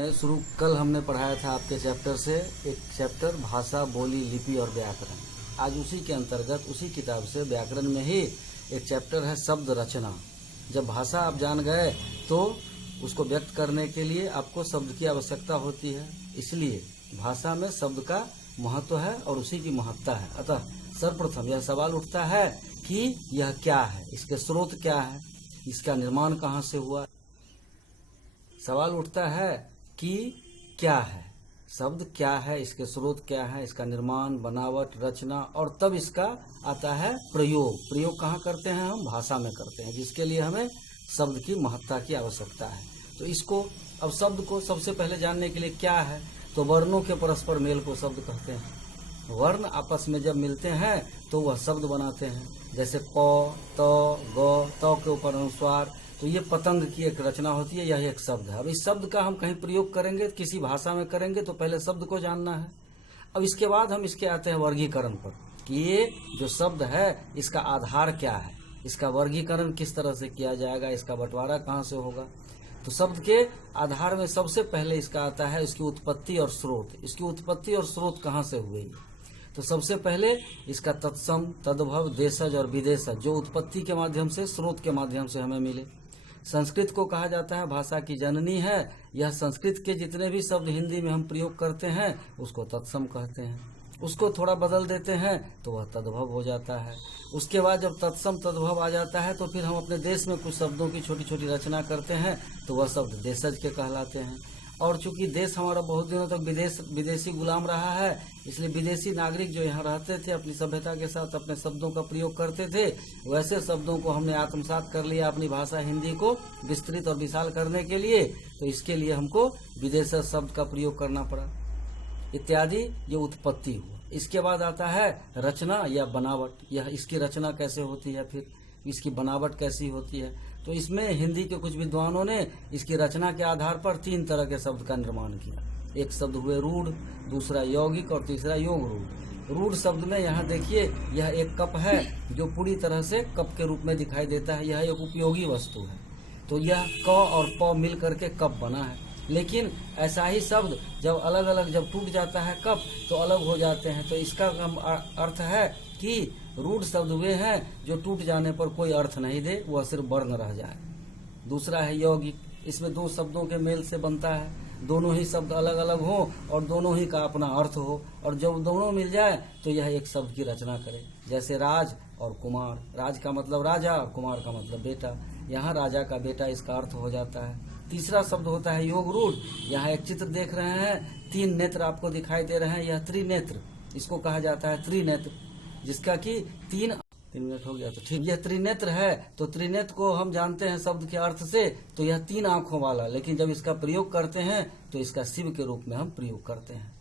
कल हमने पढ़ाया था आपके चैप्टर से एक चैप्टर भाषा, बोली, लिपि और व्याकरण। आज उसी के अंतर्गत उसी किताब से व्याकरण में ही एक चैप्टर है शब्द रचना। जब भाषा आप जान गए तो उसको व्यक्त करने के लिए आपको शब्द की आवश्यकता होती है, इसलिए भाषा में शब्द का महत्व है और उसी की महत्ता है। अतः सर्वप्रथम यह सवाल उठता है कि यह क्या है, इसके स्रोत क्या है, इसका निर्माण कहाँ से हुआ। सवाल उठता है कि क्या है शब्द, क्या है, इसके स्रोत क्या है, इसका निर्माण, बनावट, रचना, और तब इसका आता है प्रयोग। प्रयोग कहाँ करते हैं हम? भाषा में करते हैं, जिसके लिए हमें शब्द की महत्ता की आवश्यकता है। तो इसको अब शब्द को सबसे पहले जानने के लिए क्या है, तो वर्णों के परस्पर मेल को शब्द कहते हैं। वर्ण आपस में जब मिलते हैं तो वह शब्द बनाते हैं, जैसे प, त, ग, त के ऊपर अनुस्वार, तो ये पतंग की एक रचना होती है, यह एक शब्द है। अब इस शब्द का हम कहीं प्रयोग करेंगे, किसी भाषा में करेंगे, तो पहले शब्द को जानना है। अब इसके बाद हम इसके आते हैं वर्गीकरण पर कि ये जो शब्द है इसका आधार क्या है, इसका वर्गीकरण किस तरह से किया जाएगा, इसका बंटवारा कहाँ से होगा। तो शब्द के आधार में सबसे पहले इसका आता है इसकी उत्पत्ति और स्रोत। इसकी उत्पत्ति और स्रोत कहाँ से हुए, तो सबसे पहले इसका तत्सम, तद्भव, देशज और विदेशज जो उत्पत्ति के माध्यम से, स्रोत के माध्यम से हमें मिले। संस्कृत को कहा जाता है भाषा की जननी है। यह संस्कृत के जितने भी शब्द हिंदी में हम प्रयोग करते हैं उसको तत्सम कहते हैं। उसको थोड़ा बदल देते हैं तो वह तद्भव हो जाता है। उसके बाद जब तत्सम तद्भव आ जाता है तो फिर हम अपने देश में कुछ शब्दों की छोटी छोटी रचना करते हैं तो वह शब्द देशज के कहलाते हैं। और चूंकि देश हमारा बहुत दिनों तक विदेशी गुलाम रहा है, इसलिए विदेशी नागरिक जो यहाँ रहते थे अपनी सभ्यता के साथ अपने शब्दों का प्रयोग करते थे, वैसे शब्दों को हमने आत्मसात कर लिया अपनी भाषा हिंदी को विस्तृत और विशाल करने के लिए। तो इसके लिए हमको विदेशज शब्द का प्रयोग करना पड़ा इत्यादि। ये उत्पत्ति हुआ। इसके बाद आता है रचना या बनावट। यह इसकी रचना कैसे होती है, फिर इसकी बनावट कैसी होती है। तो इसमें हिंदी के कुछ विद्वानों ने इसकी रचना के आधार पर 3 तरह के शब्द का निर्माण किया। एक शब्द हुए रूढ़, दूसरा यौगिक और तीसरा योग रूढ़। रूढ़ शब्द में यहाँ देखिए, यह एक कप है जो पूरी तरह से कप के रूप में दिखाई देता है, यह एक उपयोगी वस्तु है। तो यह क और प मिल करके कप बना है। लेकिन ऐसा ही शब्द जब अलग अलग जब टूट जाता है कप तो अलग हो जाते हैं। तो इसका अर्थ है कि रूढ़ शब्द वे हैं जो टूट जाने पर कोई अर्थ नहीं दे, वह सिर्फ वर्ण रह जाए। दूसरा है यौगिक। इसमें 2 शब्दों के मेल से बनता है, दोनों ही शब्द अलग अलग हो और दोनों ही का अपना अर्थ हो, और जब दोनों मिल जाए तो यह एक शब्द की रचना करे। जैसे राज और कुमार। राज का मतलब राजा और कुमार का मतलब बेटा। यहाँ राजा का बेटा इसका अर्थ हो जाता है। तीसरा शब्द होता है योग रूढ़। यहाँ एक चित्र देख रहे हैं, 3 नेत्र आपको दिखाई दे रहे हैं, यह त्रिनेत्र, इसको कहा जाता है त्रिनेत्र, जिसका कि 3 मिनट हो गया तो ठीक। यह त्रिनेत्र है, तो त्रिनेत्र को हम जानते हैं शब्द के अर्थ से, तो यह 3 आंखों वाला। लेकिन जब इसका प्रयोग करते हैं तो इसका शिव के रूप में हम प्रयोग करते हैं।